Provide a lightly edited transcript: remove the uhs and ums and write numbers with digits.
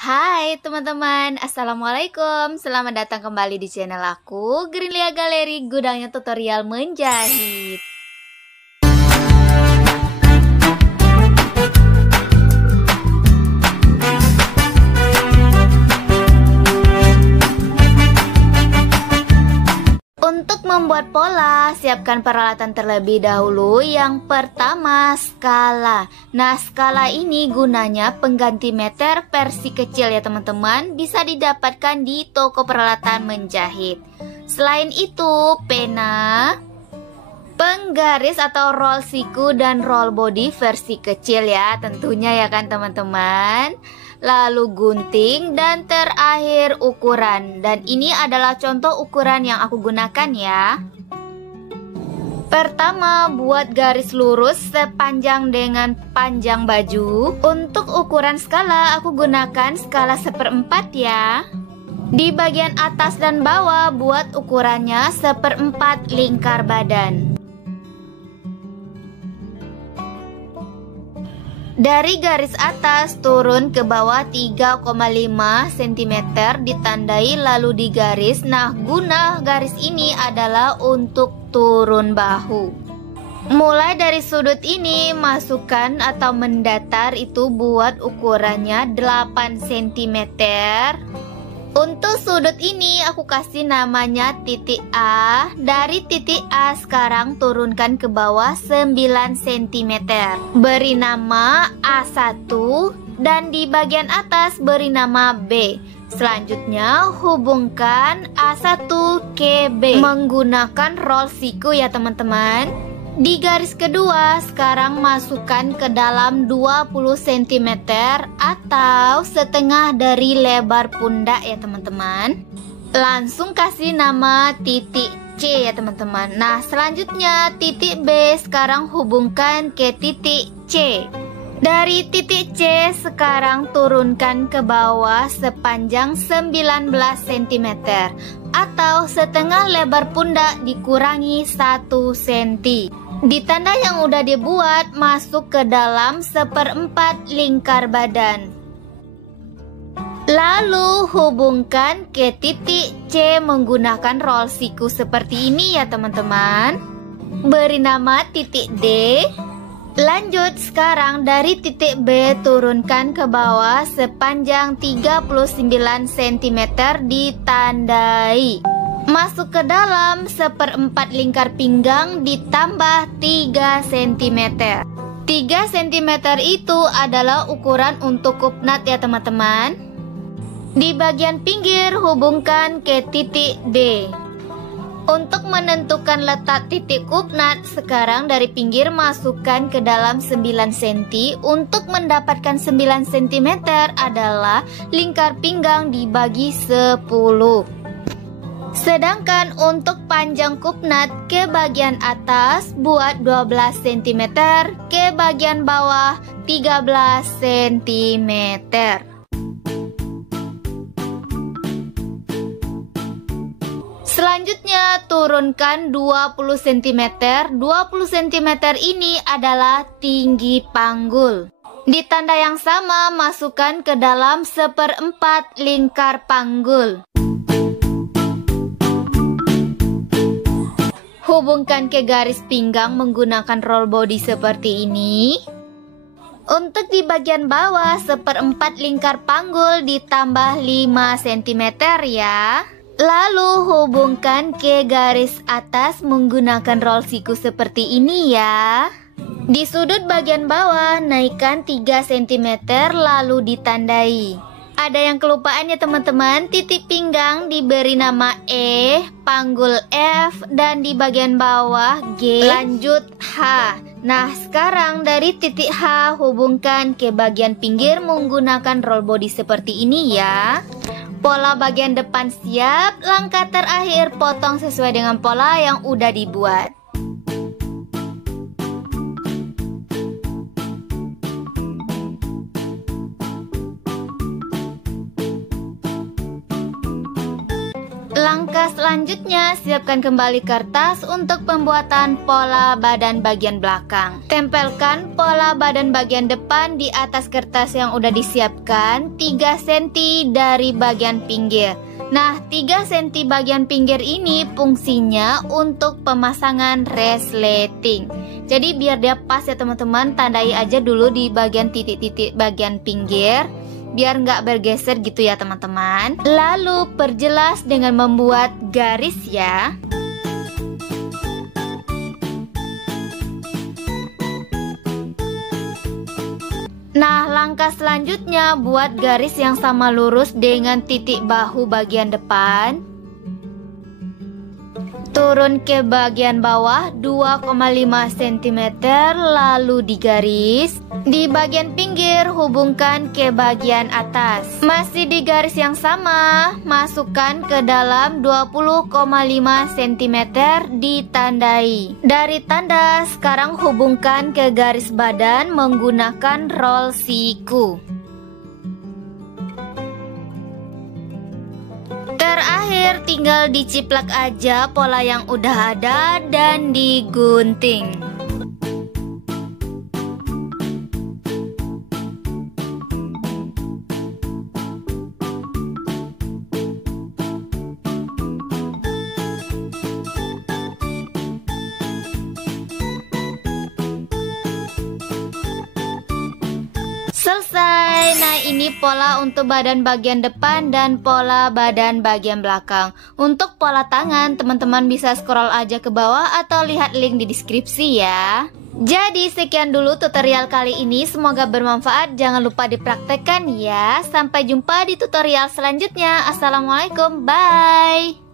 Hai teman-teman, Assalamualaikum. Selamat datang kembali di channel aku, Greenlia Galeri, gudangnya tutorial menjahit. Untuk membuat pola, siapkan peralatan terlebih dahulu. Yang pertama, skala. Nah, skala ini gunanya pengganti meter versi kecil ya teman-teman. Bisa didapatkan di toko peralatan menjahit. Selain itu, pena, penggaris atau roll siku dan roll body versi kecil ya tentunya ya kan teman-teman. Lalu gunting dan terakhir ukuran. Dan ini adalah contoh ukuran yang aku gunakan ya. Pertama, buat garis lurus sepanjang dengan panjang baju. Untuk ukuran skala aku gunakan skala 1/4 ya. Di bagian atas dan bawah buat ukurannya 1/4 lingkar badan. Dari garis atas turun ke bawah 3,5 cm ditandai lalu digaris. Nah, guna garis ini adalah untuk turun bahu. Mulai dari sudut ini masukkan atau mendatar itu buat ukurannya 8 cm. Untuk sudut ini aku kasih namanya titik A. Dari titik A sekarang turunkan ke bawah 9 cm. Beri nama A1 dan di bagian atas beri nama B. Selanjutnya hubungkan A1 ke B menggunakan roll siku ya teman-teman. Di garis kedua sekarang masukkan ke dalam 20 cm atau setengah dari lebar pundak ya teman-teman. Langsung kasih nama titik C ya teman-teman. Nah, selanjutnya titik B sekarang hubungkan ke titik C. Dari titik C sekarang turunkan ke bawah sepanjang 19 cm atau setengah lebar pundak dikurangi 1 cm. Di tanda yang udah dibuat masuk ke dalam 1/4 lingkar badan. Lalu hubungkan ke titik C menggunakan roll siku seperti ini ya teman-teman. Beri nama titik D. Lanjut sekarang dari titik B turunkan ke bawah sepanjang 39 cm ditandai. Masuk ke dalam 1/4 lingkar pinggang ditambah 3 cm. 3 cm itu adalah ukuran untuk kupnat ya teman-teman. Di bagian pinggir hubungkan ke titik D. Untuk menentukan letak titik kupnat, sekarang dari pinggir masukkan ke dalam 9 cm. Untuk mendapatkan 9 cm adalah lingkar pinggang dibagi 10. Sedangkan untuk panjang kupnat ke bagian atas buat 12 cm, ke bagian bawah 13 cm. Selanjutnya turunkan 20 cm. 20 cm ini adalah tinggi panggul. Di tanda yang sama masukkan ke dalam 1/4 lingkar panggul. Hubungkan ke garis pinggang menggunakan roll body seperti ini. Untuk di bagian bawah 1/4 lingkar panggul ditambah 5 cm ya. Lalu hubungkan ke garis atas menggunakan roll siku seperti ini ya. Di sudut bagian bawah naikkan 3 cm lalu ditandai. Ada yang kelupaan ya teman-teman, titik pinggang diberi nama E, panggul F, dan di bagian bawah G, lanjut H. Nah, sekarang dari titik H hubungkan ke bagian pinggir menggunakan roll body seperti ini ya. Pola bagian depan siap, langkah terakhir potong sesuai dengan pola yang udah dibuat. Langkah selanjutnya, siapkan kembali kertas untuk pembuatan pola badan bagian belakang. Tempelkan pola badan bagian depan di atas kertas yang udah disiapkan 3 cm dari bagian pinggir. Nah, 3 cm bagian pinggir ini fungsinya untuk pemasangan resleting. Jadi biar dia pas ya teman-teman, tandai aja dulu di bagian titik-titik bagian pinggir, biar nggak bergeser gitu ya teman-teman. Lalu perjelas dengan membuat garis ya. Nah, langkah selanjutnya buat garis yang sama lurus dengan titik bahu bagian depan. Turun ke bagian bawah 2,5 cm, lalu digaris. Di bagian pinggir hubungkan ke bagian atas. Masih di garis yang sama, masukkan ke dalam 20,5 cm, ditandai. Dari tanda sekarang hubungkan ke garis badan menggunakan roll siku. Terakhir tinggal diciplak aja pola yang udah ada dan digunting. Selesai. Nah, ini pola untuk badan bagian depan dan pola badan bagian belakang. Untuk pola tangan, teman-teman bisa scroll aja ke bawah atau lihat link di deskripsi ya. Jadi sekian dulu tutorial kali ini, semoga bermanfaat. Jangan lupa dipraktekkan ya. Sampai jumpa di tutorial selanjutnya. Assalamualaikum, bye.